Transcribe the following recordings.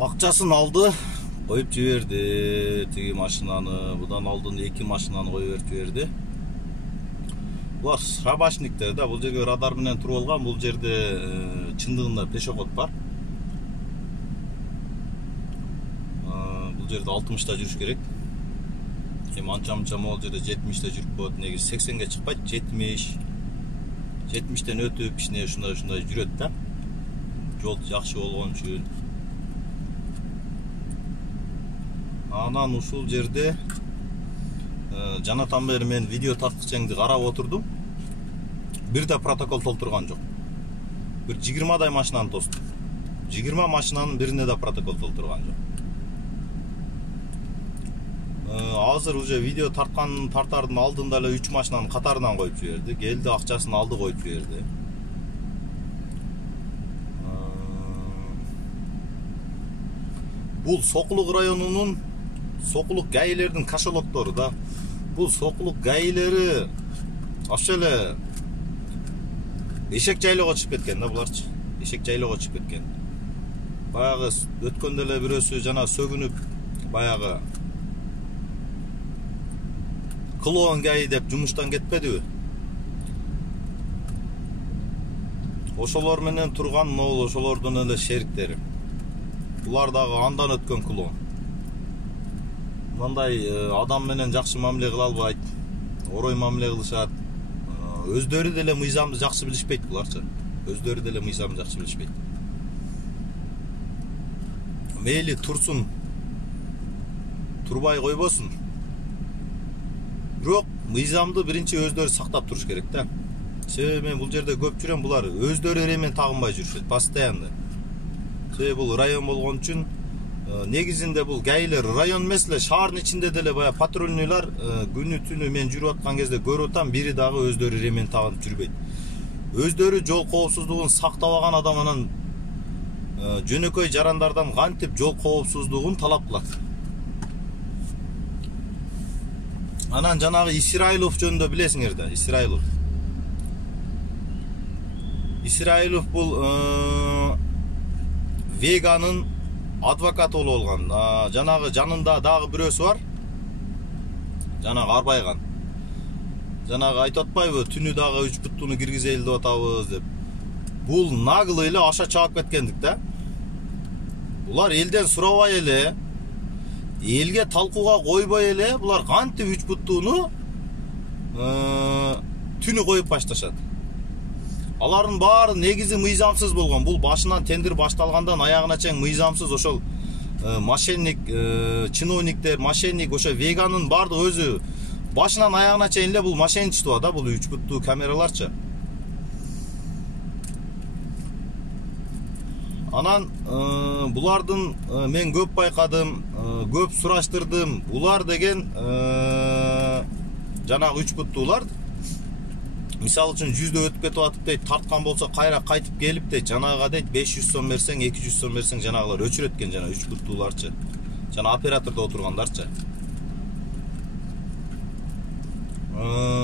Акчасын алды, коюп жиберди. Тиги машинаны, будан алдын 2 машинаны коюп жиберди. Булар шабашниктер да, бул жерге радар менен туруп алган. Бул жерде чындыгында пешоход бар. Бул жерде 60-та жүрүш керек. Эми анча-мынча могул жерде 70-те жүрүп коет. Негизи 80-ге чыкпайт, 70-тен өтүп, кичине ушундай жүрөт да. Жол жакшы болгон үчүн. Анан ушул жерде жанатан бери мен видео тарткычыңды карап отурдум. Бир да протокол толтурган жок. Бир 20дай машинаны тостум. 20 машинанын бирине да протокол толтурган жок. Азыр уже видео тартардын алдында эле 3 машинанын катарынан коюп жиберди. Келди, акчасын алды, коюп жиберди. Бул Сокулук районунун Сокулук гаилердин кашалоктору да. Бул Сокулук гаилери вообще эле эшек жайлоого чыгып кеткен да буларчы. Эшек жайлоого чыгып кеткен. Баягы өткөндө эле бирөөсү жана сөгүнүп баягы клоун гаи деп жумуштан кетпедиби? Ошолор менен турган могул ошолордун эле шериктери. Булар дагы андан өткөн клоун. Мындай адам менен жакшы мамиле кыла албайт. Орой мамиле кылышат. Өздөрү деле мыйзамды жакшы билишпейт буларчы. Өздөрү деле мыйзамды жакшы билишпейт. Мейли турсун, турбай койбосун. Бирок мыйзамды биринчи өздөрү сактап туруш керек да. Себеби мен бул жерде көп жүрөм, булар өздөрү эремен тагынбай жүрүшөт, постоянно. Себеби бул район болгон үчүн негизинде бул гаилер район эмес эле шаардын ичинде деле баягы патрульныйлар күнү түнү мен жүрүп аткан кезде көрүп атам, бири дагы өздөрү эремен тагынып жүрбөйт. Өздөрү жол коопсуздугун сактабаган адам анан жөнөкөй жарандардан кантип жол коопсуздугун талап кылат. Анан жанагы Исраилов жөнүндө билесиңер да, Исраилов. Исраилов бул веганын адвокаты болуп алган. Жанагы жанында дагы бирөөсү бар. Жанагы Арбайган. Жанагы айтып атпайбы, түнү дагы 3 буттуну киргизели деп атабыз деп. Бул наглый эле аша чаап кеткендик да. Булар элден сурабай эле, элге талкууга койбой эле, булар кантип 3 буттуну түнү коюп башташат. Алардын баары негизи мыйзамсыз болгон. Бул башынан тендер башталгандан аягына чейин мыйзамсыз ошол мошенник, чиновниктер, мошенник, ошо веганын баардыгы өзү башынан аягына чейин эле бул мошенничество да, бул 3 буттуу камераларчы. Анан булардын мен көп байкадым, көп сураштырдым. Булар деген жанагы 3 буттуулар мисалы үчүн 100дө өтүп кетип атып дейт, тарткан болсо кайра кайтып келип дейт, жанагыга дейт 500 сом берсең, 200 сом берсең, жанагылар өчүрөткөн жана 3 буттууларчы. Жана оператордо отургандарчы.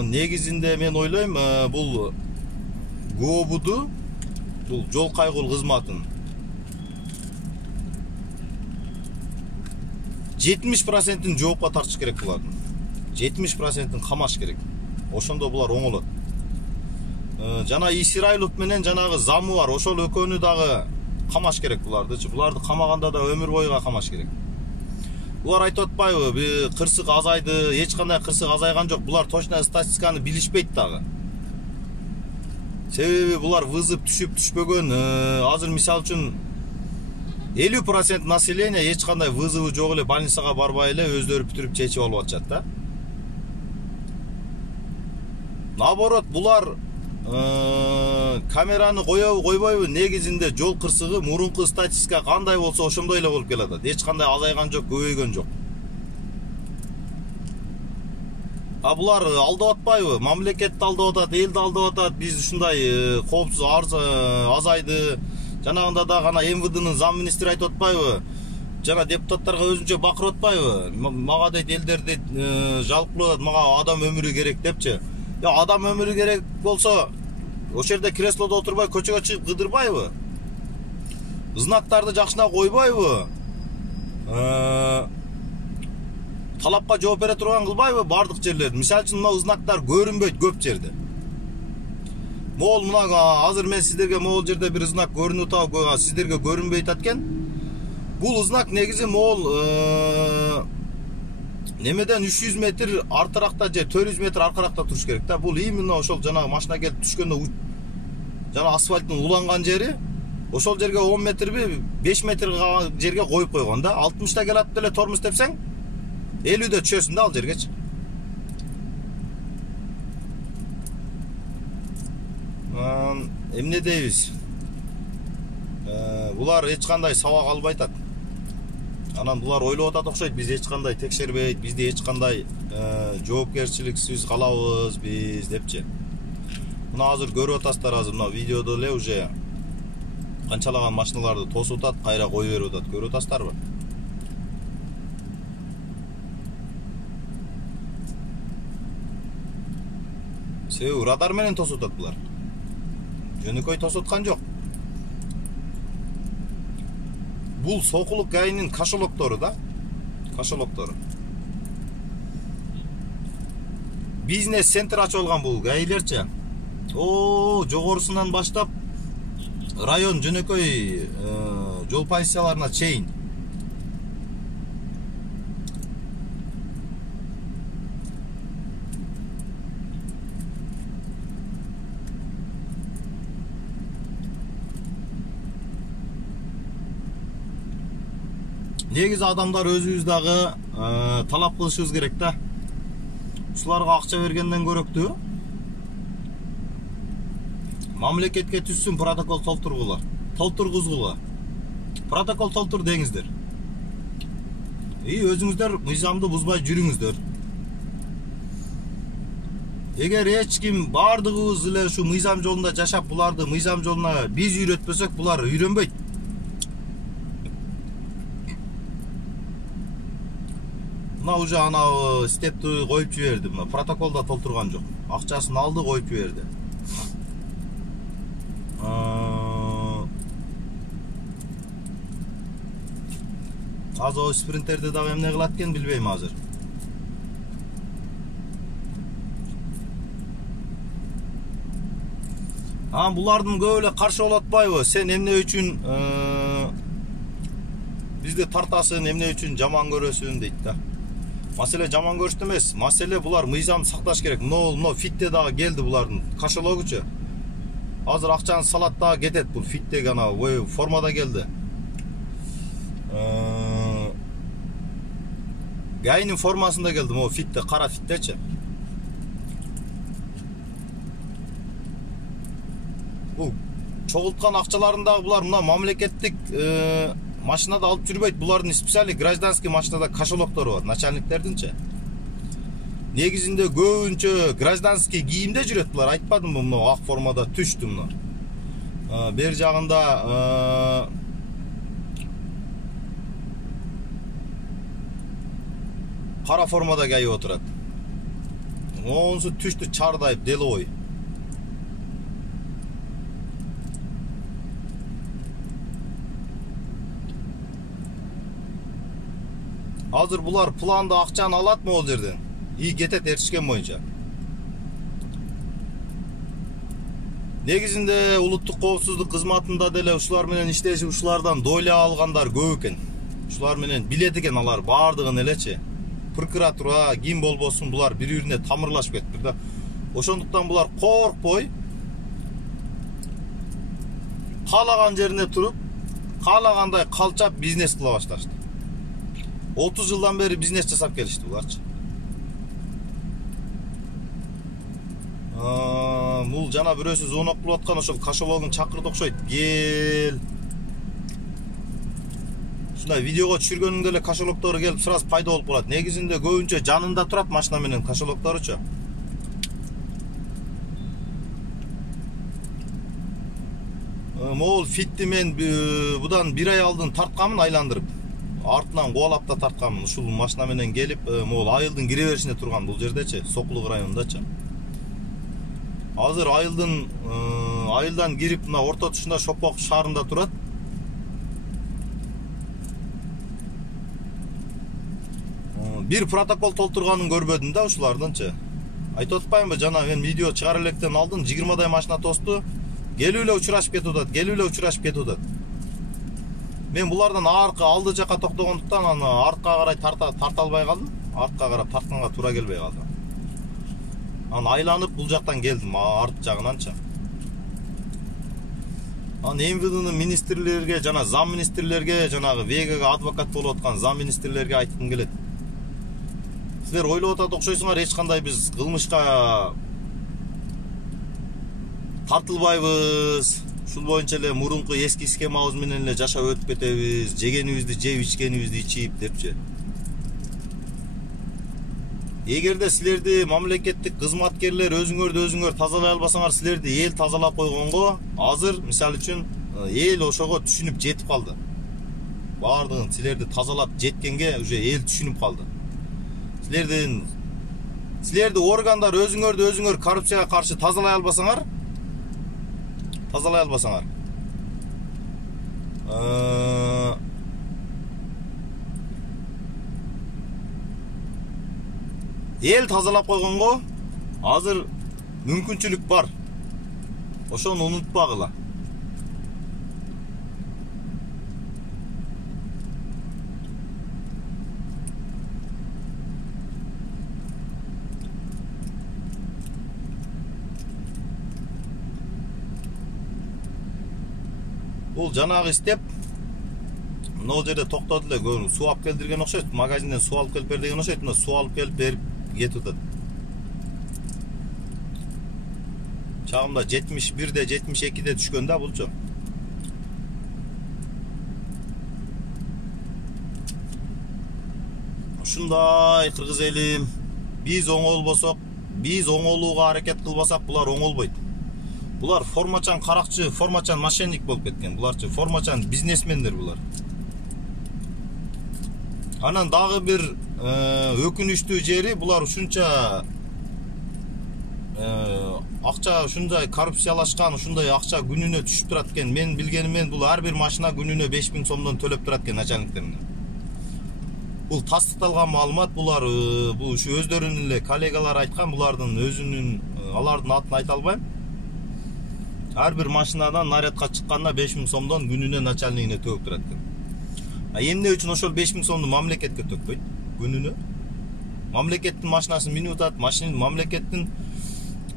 Негизинде мен ойлойм, бул ГОБУду, бул жол кайгыл кызматын 70%-ин жоопко тартыш керек булардын. 70%-ин камаш керек. Ошондо булар оңолот. Жана Исраилов менен жанагы замы бар, ошол экөөнү дагы камаш керек булардычы. Буларды камаганда да өмүр бойга камаш керек. Булар айтып атпайбы, кырсык азайды, эч кандай кырсык азайган жок. Булар точно статистиканы билишпейт дагы. Себеби булар вызып түшүп түшпөгөн. Азыр мисалы үчүн 50% население эч кандай вызывы жок эле, больницага барбай эле өздөрү бүтүрүп чечип алып атышат да. Наоборот, булар камераны коебу койбойбу, негизинде жол кырсыгы мурунку статистика кандай болсо ошондой эле болуп келатат. Эч кандай азайган жок, көбөйгөн жок. Булар алдап атпайбы? Мамлекетти алдап атат, элди алдап атат. Биз ушундай коопсуз азайды. Жанагында да гана МВДнын зам министри айтып атпайбы? Жана депутаттарга өзүнчө бакырып атпайбы? Мага дейт элдер дейт жалпылап, мага адам өмүрү керек депчи. Адам өмүрү керек болсо, ошол жерде креслодо отурбай көчөгө чыгып кыдырбайбы? Знактарды жакшына койбойбу? талапка жооп бере турган кылбайбы бардык жерлерди. Мисалы үчүн мына знактар көрүнбөйт көп жерде. Могул мына азыр мен сиздерге могул жерде бир знак көрүнүп атат, сиздерге көрүнбөйт экен. Бул знак негизи могул немеден 300 метр артыракта же 400 метр аркыракта туруш керек да. Бул именно ошол жана машина келип түшкөндө жана асфальттын уланган жери ошол жерге 10 метрби 5 метр жерге коюп койгон да. 60та келат деле тормоз тепсең 50де түшөсүң да ал жергечи. Эмне дейбиз? Булар эч кандай сабак албай атат. Анан булар ойлоп атат окшойт, биз эч кандай текшербейт, бизде эч кандай жоопкерчиликсиз калабыз биз депчи. Мына азыр көрүп атасыздар, азыр мына видеодо эле уже канчалаган машиналарды тосуп атат, кайра кой берип атат, көрүп атасыздарбы? Себеби радар менен тосуп атат булар. Жөнөкөй тосуп аткан жок. Бул Сокулук ГАИнин кашалоктору да. Кашалоктору. Бизнес центр ачып алган бул ГАИлерчи. Жогорусунан баштап район жөнөкөй жол позицияларына чейин. Негизи адамдар өзүбүз дагы талап кылышыбыз керек да. Ушуларга акча бергенден көрөктүү. Мамлекетке түссүн протокол толтургузгула. Протокол толтур деңиздер. Өзүңүздөр мыйзамды бузбай жүрүңүздөр. Эгер эч ким бардыгыбыз эле ушу мыйзам жолунда жашап, буларды мыйзам жолуна биз үйрөтпөсөк, булар үйрөнбөйт. Мына уже ана степти коюп жиберди, мына протоколда толтурган жок. Акчасын алды, коюп жиберди. Азыр спринтерди дагы эмне кылат экен билбейм азыр. Булардын көп эле каршы болуп атпайбы? Сен эмне үчүн бизди тартасың, эмне үчүн жаман көрөсүң дейт да. Маселе жаман көрүштү эмес, маселе булар мыйзамды сакташ керек. Мына фитте дагы келди булардын кашалогучу. Азыр акчаны салат дагы кетет, бул фиттеги ана формада келди. ГАИнин формасында келди, могу фитте, кара фиттечи. Бул чогулткан акчаларындагы булар мына мамлекеттик машинада алып жүрбөйт. Булардын специальный гражданский машинада кашалоктору бар, начальниктердинчи. Негизинде көбүнчө гражданский кийимде жүрөт булар, айтпадымбы, мына ак формада түштү мына. Бер жагында кара формада кийип отурат. Монсу түштү чардайып делой. Азыр булар планды акчаны алат могул жерден. Кетет эришкен боюнча. Негизинде улуттук коопсуздук кызматында деле ушулар менен иштешип, ушулардан доля алгандар көп экен. Ушулар менен билет экен алар бардыгын элечи. Прокуратура ким болбосун булар бири-бирине тамырлашып кетти да. Ошондуктан булар коркпой каалаган жерине туруп, каалагандай калчап бизнес кыла башташты. 30 жылдан бери бизнес жасап келишти буларчы. Бул жана бирөөсү звонок кылып аткан ошол кашалогун чакырды окшойт. Кел. Ушундай видеого түшүргөнүңдө эле кашалоктору келип сразу пайда болуп калат. Негизинде көбүнчө жанында турат машина менен кашалокторучу. Могул фитти мен будан 1 ай алдын тартканмын айландырып. Артынан кубалап да тартканмын. Ушул машина менен келип, могул айылдын кире беришине турган бул жердечи, Сокулук районундачы. Азыр айылдан кирип мына орто тушунда Шопок шаарында турат. бир протокол толтурганын көрбөдүм да ушулардынчы. Айтып атпаймынбы, жана мен видео чыгар электен алдын 20дай машина тосту. Келип эле учурашып кетип атат. Мен булардан алды жака токтогондуктан аны артка карай тарта албай калдым. Артка карап тартканга туура келбей калды. Аны айланып бул жактан келдим, арт жагынанчы. Аны МВДнын министрлерге жана зам министрлерге, жанагы Вегага адвокат болуп аткан зам министрлерге айткым келет. Силер ойлоп атат окшойсуңар, эч кандай биз кылмышка тартылбайбыз. Ушул боюнча эле мурунку эски схемабыз менен эле жашап өтүп кетебиз. Жегенибизди жеп, ичкенибизди ичип депчи. Эгерде силерди мамлекеттик кызматкерлер өзүңөр тазалай албасаңар, силерди эл тазалап койгонго азыр мисалы үчүн эл ошого түшүнүп жетип калды. Бардыгын силерди тазалап жеткенге уже эл түшүнүп калды. Силерди органдар өзүңөр коррупцияга каршы тазалай албасаңар, эл тазалап койгонго азыр мүмкүнчүлүк бар. Ошону унутпагыла. Бул жанагы истеп мына жерде токтоду эле, суу алып келдирген окшойт. Магазинден суу алып келип бер деген окшойт. Мына суу алып келип берип кетип атат. Чагымда 71де 72де түшкөн да булчу. Ушундай кыргыз элим, биз оңолбосок, биз оңолууга аракет кылбасак, булар оңолбойт. Булар формачан каракчы, формачан мошенник болуп кеткен. Буларчы формачан бизнесмендер булар. Анан дагы бир өкүнүчтүү жери, булар ушунча акча, ушундай коррупциялашкан, ушундай акча күнүнө түшүп турат экен. Мен билгенимен бул ар бир машина күнүнө 5000 сомдон төлөп турат экен начальниктерине. Бул тастыкталган маалымат, булар бул ушу өздөрүнүн эле коллегалары айткан, булардын алардын атын айта албайм. Ар бир машинадан нарядка чыкканда 5000 сомдон күнүнө начальнигине төгүп турат экен. Эмне үчүн ошол 5000 сомду мамлекетке төкпөйт күнүнө? Мамлекеттин машинасын минип атат, мамлекеттин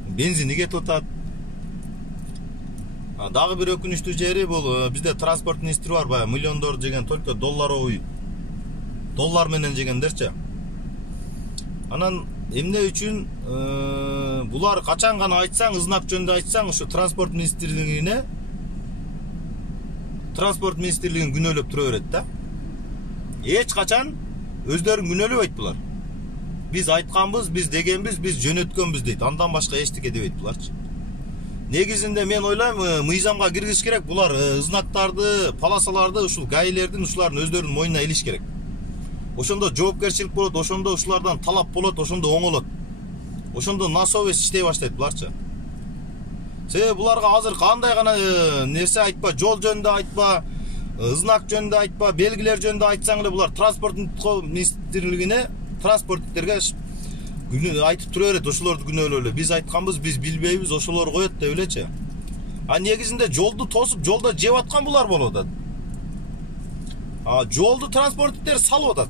бензини кетип атат. Дагы бир өкүнүчтүү жери, бул бизде транспорт министри бар, баягы миллиондор жеген, только доллар менен жегендерчи. Анан эмне үчүн булар качан гана айтсаң, знак жөнүндө айтсаң, ушу транспорт министрлигине күнөөлөп тура берет да. Эч качан өздөрүн күнөөлөбөйт булар. Биз айтканбыз, биз дегенбиз, биз жөнөткөнбүз дейт. Андан башка эчтеке дебейт буларчы. Негизинде мен ойлойм, мыйзамга киргизиш керек. Булар знактарды, полосаларды ушул гаилердин, ушулардын өздөрүнүн мойнуна илиш керек. Ошондо жоопкерчилик болот, ошондо ушулардан талап болот, ошондо оңолот. Ошондо на совесть иштей баштайт буларчы. Себеби буларга азыр кандай гана нерсе айтпа, жол жөнүндө айтпа, знак жөнүндө айтпа, белгилер жөнүндө айтсаң эле булар транспорт министрлигине, транспортниктерге күнү айтып тура берет, ошолорду күнөөлөлө. Биз айтканбыз, биз билбейбиз, ошолор коет деп элечи. Негизинде жолду тосуп, жолдо жеп аткан булар болуп атат. Жолду транспортниктер салып атат.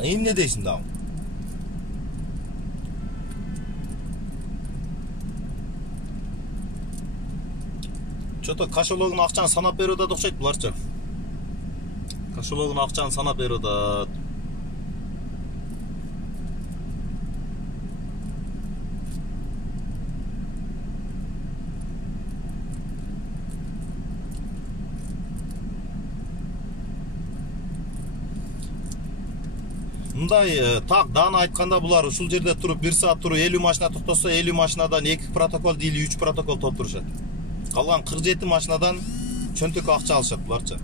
Эмне дейсиң дагы? Чото кошелогун акчаны санап берип атат окшойт буларчы. Кошелогун акчаны санап берип атат. Мындай так даана айтканда булар ушул жерде туруп 1 саат туруп 50 машина токтосо, 50 машинадан 2 протокол дейли 3 протокол толтурушат. Калган 47 машинадан чөнтөк акча алышат буларчы.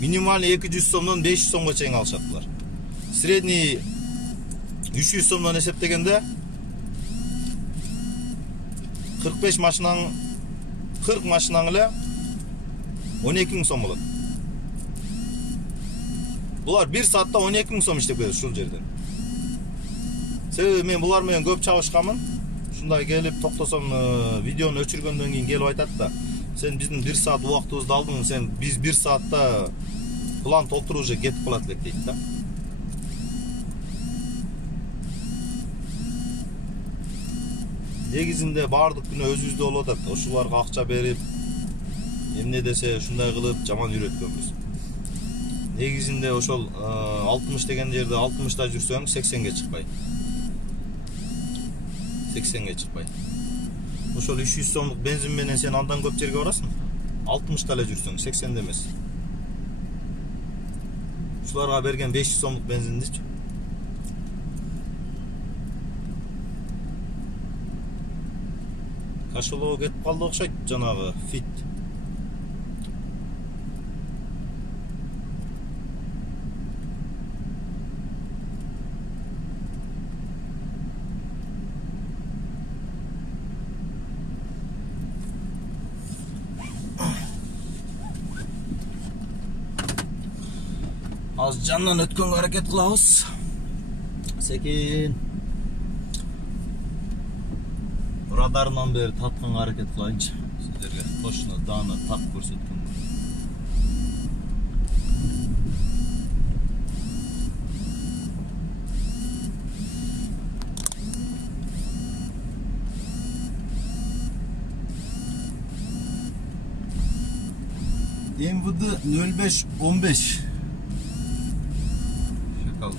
Минималный 200 сомдон 500 сомго чейин алышат булар. Средний 300 сомдон эсептегенде 40 машинаң эле 12 000 сом болот. Bular 1 saatte 12 000 so'm иштеп берет ушул жерден. Себеби мен булар менен көп чабышканмын. Ушундай келип токтосом, видеону өчүргөндөн кийин келип айтат да, сен биздин 1 саат убактыбызды алдың, сен биз 1 саатта план толтуруп уже кетип калат элек дейт да. Негизинде баардык күнөө өзүбүздө болуп атат. Ошолорго акча берип, эмне десе ушундай кылып жаман үйрөткөнбүз. Негизинде ошол 60 деген жерде 60та жүрсөң 80ге чыкпай. 80ге чыкпай. Ошол 300 сомдук бензин менен сен андан көп жерге барасың. 60та эле жүрсөң 80де эмес. Ушуларга берген 500 сомдук бензиндичи. Кашылоо кетип калды окшойт, жанагы фит. Az жандан өткөнгө аракет кылабыз. Секин радарынан бери татканга аракет кылайынчы. Сиздерге точно даны так көрсөткөн. МВД 0515. Kaldı.